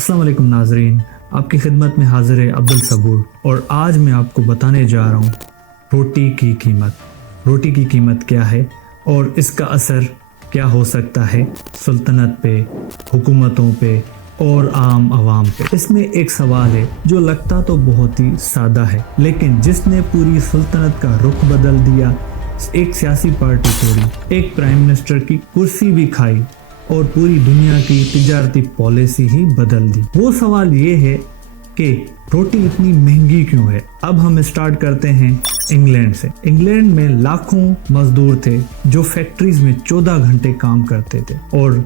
अस्सलाम वालेकुम नाजरीन, आपकी खिदमत में हाजिर है अब्दुल सबूर और आज मैं आपको बताने जा रहा हूँ रोटी की कीमत। रोटी की कीमत क्या है और इसका असर क्या हो सकता है सल्तनत पे, हुकूमतों पे और आम आवाम पे। इसमें एक सवाल है जो लगता तो बहुत ही सादा है, लेकिन जिसने पूरी सल्तनत का रुख बदल दिया, एक सियासी पार्टी तोड़ी, एक प्राइम मिनिस्टर की कुर्सी भी खाई और पूरी दुनिया की तिजारती पॉलिसी ही बदल दी। वो सवाल ये है कि रोटी इतनी महंगी क्यों है। अब हम स्टार्ट करते हैं इंग्लैंड से। इंग्लैंड में लाखों मजदूर थे जो फैक्ट्रीज में 14 घंटे काम करते थे और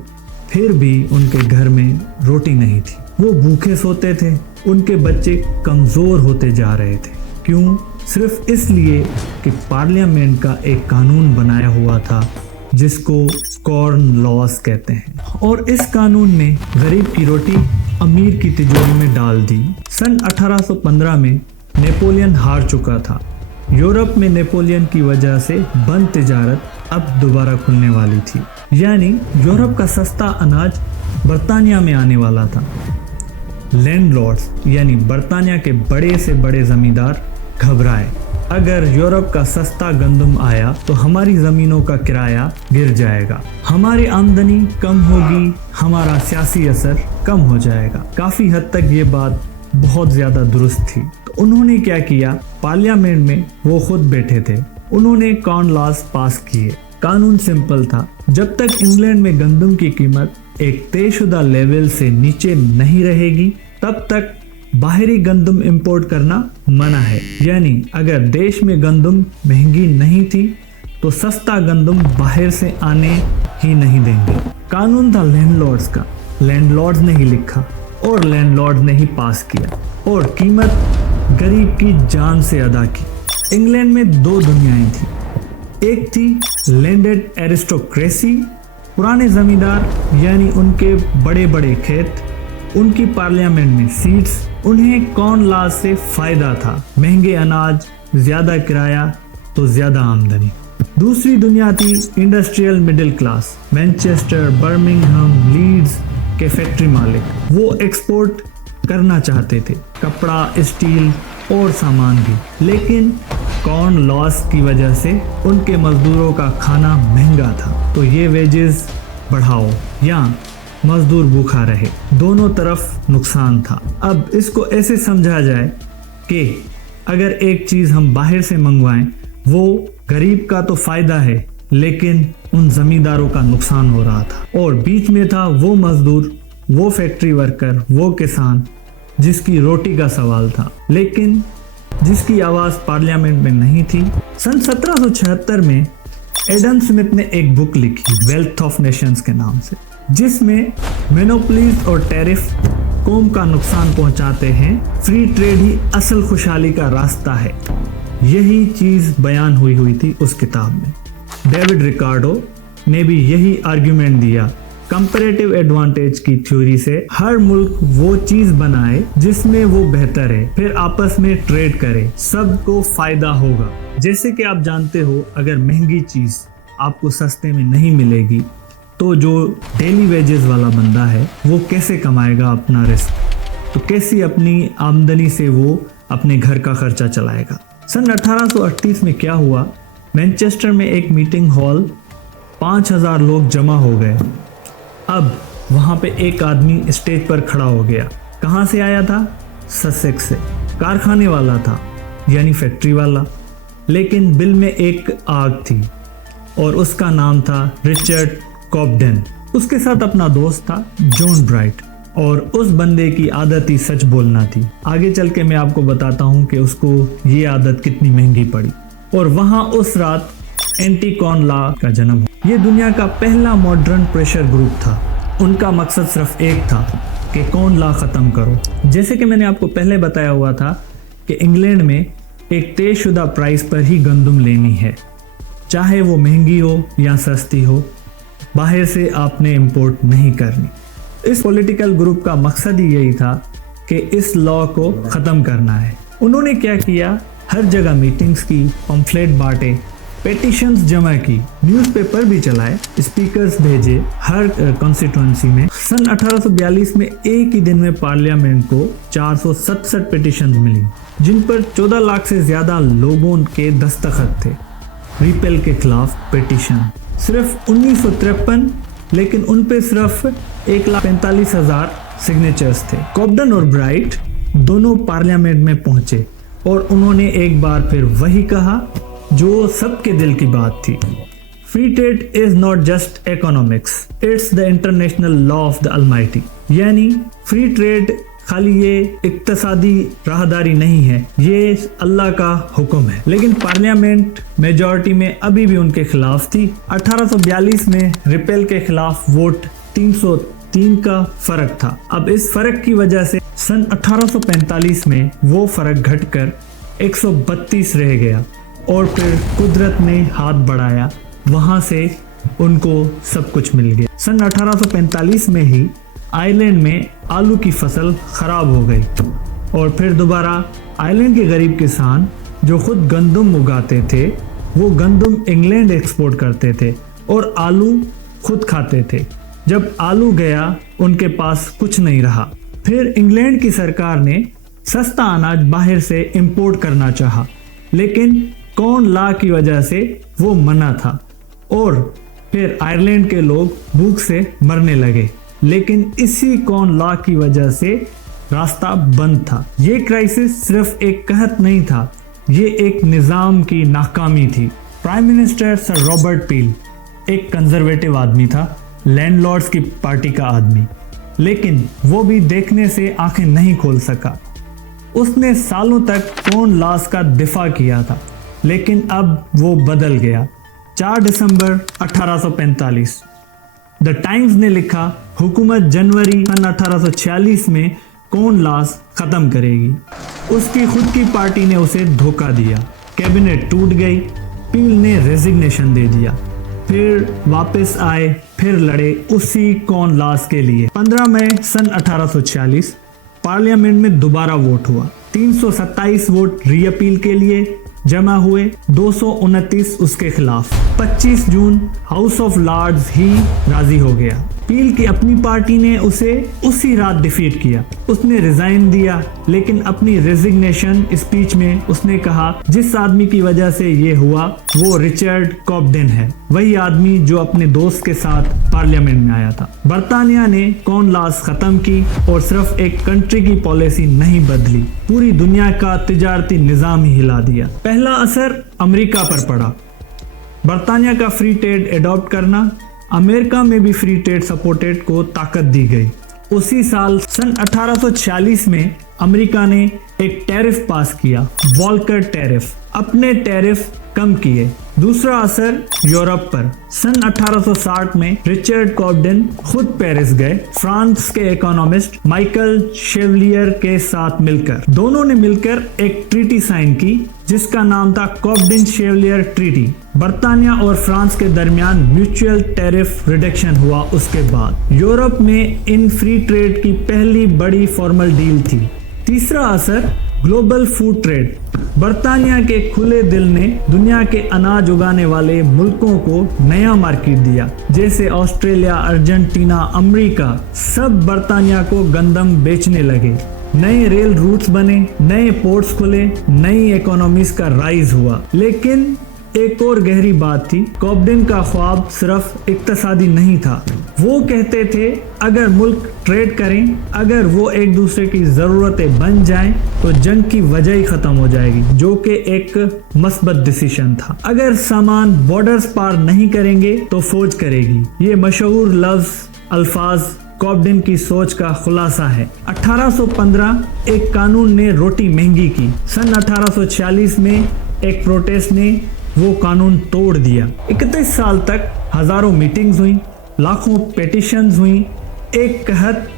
फिर भी उनके घर में रोटी नहीं थी। वो भूखे सोते थे, उनके बच्चे कमजोर होते जा रहे थे। क्यों? सिर्फ इसलिए कि पार्लियामेंट का एक कानून बनाया हुआ था जिसको कॉर्न लॉस कहते हैं, और इस कानून ने गरीब की रोटी अमीर की तिजोरी में डाल दी। सन 1815 में नेपोलियन हार चुका था। यूरोप में नेपोलियन की वजह से बंद तिजारत अब दोबारा खुलने वाली थी, यानी यूरोप का सस्ता अनाज बर्तानिया में आने वाला था। लैंडलॉर्ड्स यानी बर्तानिया के बड़े से बड़े जमींदार घबराए। अगर यूरोप का सस्ता गंदम आया तो हमारी जमीनों का किराया गिर जाएगा, हमारी आमदनी कम होगी, हमारा सियासी असर कम हो जाएगा। काफी हद तक ये बात बहुत ज्यादा दुरुस्त थी। तो उन्होंने क्या किया, पार्लियामेंट में वो खुद बैठे थे, उन्होंने कॉर्न लॉस पास किए। कानून सिंपल था, जब तक इंग्लैंड में गंदम की कीमत एक तयशुदा लेवल से नीचे नहीं रहेगी तब तक बाहरी गंदम इंपोर्ट करना मना है। यानी अगर देश में गंदम महंगी नहीं थी तो सस्ता गंदम बाहर से आने ही नहीं देंगे। कानून था लैंडलॉर्ड्स का, लैंडलॉर्ड्स ने ही लिखा और लैंडलॉर्ड्स ने ही पास किया और कीमत गरीब की जान से अदा की। इंग्लैंड में दो दुनियाएं थी, एक थी लैंडेड एरिस्टोक्रेसी, पुराने जमींदार यानी उनके बड़े बड़े खेत, उनकी पार्लियामेंट में सीट्स, उन्हें कॉर्न लॉस से फायदा था, महंगे अनाज, ज्यादा किराया तो ज्यादा आमदनी। दूसरी दुनिया थी industrial middle class, Manchester, Birmingham, Leeds के फैक्ट्री मालिक। वो एक्सपोर्ट करना चाहते थे, कपड़ा, स्टील और सामान भी, लेकिन कॉर्न लॉस की वजह से उनके मजदूरों का खाना महंगा था। तो ये वेजेस बढ़ाओ या मजदूर भूखा रहे, दोनों तरफ नुकसान था। अब इसको ऐसे समझा जाए कि अगर एक चीज हम बाहर से मंगवाएं वो गरीब का तो फायदा है, लेकिन उन जमींदारों का नुकसान हो रहा था। और बीच में था वो मजदूर, वो फैक्ट्री वर्कर, वो किसान जिसकी रोटी का सवाल था, लेकिन जिसकी आवाज पार्लियामेंट में नहीं थी। सन 1776 में एडम स्मिथ ने एक बुक लिखी वेल्थ ऑफ नेशंस के नाम से, जिसमें मोनोपोलीज और टैरिफ कौम का नुकसान पहुंचाते हैं, फ्री ट्रेड ही असल खुशहाली का रास्ता है। यही चीज बयान हुई थी उस किताब में। डेविड रिकार्डो ने भी यही आर्ग्यूमेंट दिया, कंपैरेटिव एडवांटेज की थ्योरी से हर मुल्क वो चीज बनाए जिसमें वो बेहतर है, फिर आपस में ट्रेड करे, सबको फायदा होगा। जैसे कि आप जानते हो, अगर महंगी चीज आपको सस्ते में नहीं मिलेगी तो जो डेली वेजेस वाला बंदा है वो कैसे कमाएगा अपना रिस्क, तो कैसी अपनी आमदनी से वो अपने घर का खर्चा चलाएगा। सन 1838 में क्या हुआ, मैनचेस्टर में एक मीटिंग हॉल, 5000 लोग जमा हो गए। अब वहाँ पे एक आदमी स्टेज पर खड़ा हो गया। कहाँ से आया था? ससेक्स से। कारखाने वाला था, यानी फैक्ट्री वाला, लेकिन बिल में एक आग थी और उसका नाम था रिचर्ड कॉब्डेन। उसके साथ अपना दोस्त था जॉन ब्राइट, और उस बंदे की आदत ही सच बोलना थी। आगे चल के मैं आपको बताता हूँ कि उसको ये आदत कितनी महंगी पड़ी। और वहाँ उस रात एंटी कॉर्न लॉ का जन्म हुआ। ये दुनिया का पहला मॉडर्न प्रेशर ग्रुप था। उनका मकसद सिर्फ एक था कि कॉर्न लॉ खत्म करो। जैसे कि मैंने आपको पहले बताया हुआ था कि इंग्लैंड में एक तयशुदा प्राइस पर ही गंदम लेनी है, चाहे वो महंगी हो या सस्ती हो, बाहर से आपने इंपोर्ट नहीं करनी। इस पॉलिटिकल ग्रुप का मकसद ही यही था कि इस लॉ को ख़त्म करना है। उन्होंने क्या किया, हर जगह मीटिंग्स की, पम्फलेट बांटे, पेटिशंस जमा की, न्यूज़पेपर भी चलाए, स्पीकर्स भेजे हर कॉन्स्टिट्यूंसी में, सन 1842 में एक ही दिन में पार्लियामेंट को 467 पिटीशन मिली, जिन पर 14 लाख से ज्यादा लोगों के दस्तखत थे। रिपेल के खिलाफ पिटीशन सिर्फ 1953, लेकिन उन पे सिर्फ 1,45,000 सिग्नेचर्स थे। कॉब्डन और ब्राइट दोनों पार्लियामेंट में पहुंचे और उन्होंने एक बार फिर वही कहा जो सबके दिल की बात थी। Free trade is not just economics, it's the international law of the Almighty. यानी फ्री ट्रेड खाली ये इक्तसादी राहदारी नहीं है, ये अल्लाह का हुक्म है। लेकिन पार्लियामेंट मेजॉरिटी में अभी भी उनके खिलाफ थी। 1842 में रिपेल के खिलाफ वोट 303 का फर्क था। अब इस फर्क की वजह से सन 1845 में वो फर्क घटकर 132 रह गया और फिर कुदरत ने हाथ बढ़ाया, वहां से उनको सब कुछ मिल गया। सन 1845 में ही आयरलैंड में आलू की फसल खराब हो गई और फिर दोबारा आयरलैंड के गरीब किसान जो खुद गंदम उगाते थे, वो गंदम इंग्लैंड एक्सपोर्ट करते थे और आलू खुद खाते थे। जब आलू गया उनके पास कुछ नहीं रहा। फिर इंग्लैंड की सरकार ने सस्ता अनाज बाहर से इंपोर्ट करना चाहा, लेकिन कॉर्न लॉ की वजह से वो मना था और फिर आयरलैंड के लोग भूख से मरने लगे। लेकिन इसी कॉर्न लॉ की वजह से रास्ता बंद था। ये क्राइसिस सिर्फ एक कहत नहीं था, ये एक निजाम की नाकामी थी। प्राइम मिनिस्टर सर रॉबर्ट पील एक कंजर्वेटिव आदमी था, लैंडलॉर्ड्स की पार्टी का आदमी, लेकिन वो भी देखने से आंखें नहीं खोल सका। उसने सालों तक कॉर्न लॉस का दिफा किया था, लेकिन अब वो बदल गया। 4 दिसंबर 1845 द टाइम्स ने लिखा, हुकूमत जनवरी सन 1846 में कॉर्न लॉस खत्म करेगी। उसकी खुद की पार्टी ने उसे धोखा दिया, कैबिनेट टूट गई, पील ने रेजिग्नेशन दे दिया, फिर वापस आए, फिर लड़े उसी कॉर्न लॉस के लिए। 15 मई सन 1846 पार्लियामेंट में दोबारा वोट हुआ। 327 वोट रीअपील के लिए जमा हुए, 229 उसके खिलाफ। 25 जून हाउस ऑफ लॉर्ड्स ही राजी हो गया। पील की अपनी पार्टी ने उसे उसी रात डिफीट किया। उसने रिजाइन दिया, लेकिन अपनी रेजिग्नेशन स्पीच में उसने कहा, जिस आदमी की वजह से ये हुआ वो रिचर्ड कॉब्डेन है, वही आदमी जो अपने दोस्त के साथ पार्लियामेंट में आया था। बर्तानिया ने कॉर्न लॉस खत्म की और सिर्फ एक कंट्री की पॉलिसी नहीं बदली, पूरी दुनिया का तिजारती निजाम ही हिला दिया। पहला असर अमेरिका पर पड़ा। बर्तानिया का फ्री ट्रेड एडॉप्ट करना, अमेरिका में भी फ्री ट्रेड सपोर्टेड को ताकत दी गई। उसी साल सन 1846 में अमेरिका ने एक टैरिफ पास किया, वॉल्कर टैरिफ, अपने टैरिफ कम किए। दूसरा असर यूरोप पर। सन 1860 में रिचर्ड कॉब्डेन खुद पेरिस गए, फ्रांस के इकोनॉमिस्ट माइकल शेवलियर के साथ मिलकर। दोनों ने मिलकर एक ट्रीटी साइन की जिसका नाम था कॉब्डेन शेवलियर ट्रीटी। बर्तानिया और फ्रांस के दरमियान म्यूचुअल टैरिफ रिडक्शन हुआ। उसके बाद यूरोप में इन फ्री ट्रेड की पहली बड़ी फॉर्मल डील थी। तीसरा असर ग्लोबल फूड ट्रेड। बर्तानिया के खुले दिल ने दुनिया के अनाज उगाने वाले मुल्कों को नया मार्केट दिया, जैसे ऑस्ट्रेलिया, अर्जेंटीना, अमेरिका, सब बर्तानिया को गंदम बेचने लगे। नए रेल रूट्स बने, नए पोर्ट्स खुले, नई इकोनॉमीज का राइज हुआ। लेकिन एक और गहरी बात थी, कॉब्डेन का ख्वाब सिर्फ इक्तसादी नहीं था। वो कहते थे अगर मुल्क ट्रेड करें, अगर वो एक दूसरे की ज़रूरतें बन जाएं, तो जंग की वजह ही ख़त्म हो जाएगी, जो कि एक मस्बत डिसीजन था। अगर सामान बॉर्डर्स पार नहीं करेंगे तो फौज करेगी। ये मशहूर अल्फाज कॉब्डेन की सोच का खुलासा है। 1815 एक कानून ने रोटी महंगी की। सन 1846 में एक प्रोटेस्ट ने वो कानून तोड़ दिया। 31 साल तक हजारों मीटिंग्स हुई, लाखों पेटिशंस हुई, एक कहत,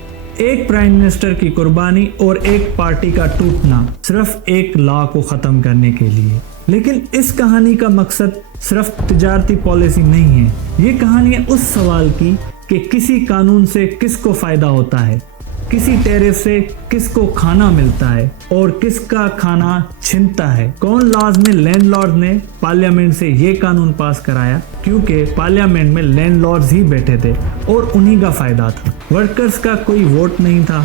एक प्राइम मिनिस्टर की कुर्बानी और एक पार्टी का टूटना, सिर्फ एक लॉ को खत्म करने के लिए। लेकिन इस कहानी का मकसद सिर्फ तिजारती पॉलिसी नहीं है। ये कहानी है उस सवाल की कि किसी कानून से किसको फायदा होता है, किसी टैरिफ से किसको खाना मिलता है और किसका खाना छिनता है। कॉर्न लॉज में लैंडलॉर्ड ने पार्लियामेंट से ये कानून पास कराया, क्योंकि पार्लियामेंट में लैंडलॉर्ड्स ही बैठे थे और उन्हीं का फायदा था। वर्कर्स का कोई वोट नहीं था,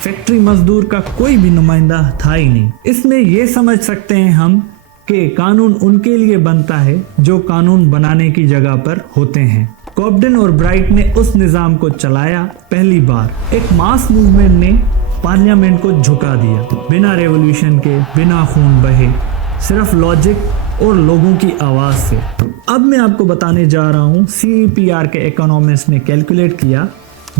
फैक्ट्री मजदूर का कोई भी नुमाइंदा था ही नहीं। इसमें यह समझ सकते हैं हम कि कानून उनके लिए बनता है जो कानून बनाने की जगह पर होते हैं। कॉब्डेन और ब्राइट ने उस निज़ाम को चलाया। पहली बार एक मास मूवमेंट ने पार्लियामेंट को झुका दिया, बिना रेवोल्यूशन के, बिना खून बहे, सिर्फ लॉजिक और लोगों की आवाज़ से। अब मैं आपको बताने जा रहा हूँ CEPR के इकोनॉमिस्ट ने कैलकुलेट किया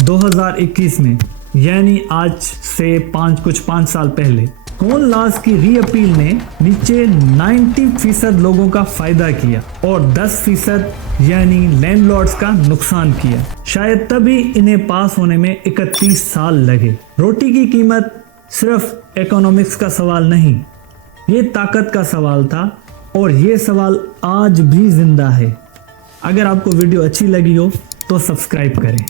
2021 में, यानी आज से 5 साल पहले, कौन लॉज की रीअपील ने नीचे 90% लोगों का फायदा किया और 10% यानी लैंडलॉर्ड्स का नुकसान किया। शायद तभी इन्हें पास होने में 31 साल लगे। रोटी की कीमत सिर्फ इकोनॉमिक्स का सवाल नहीं, ये ताकत का सवाल था और ये सवाल आज भी जिंदा है। अगर आपको वीडियो अच्छी लगी हो तो सब्सक्राइब करें।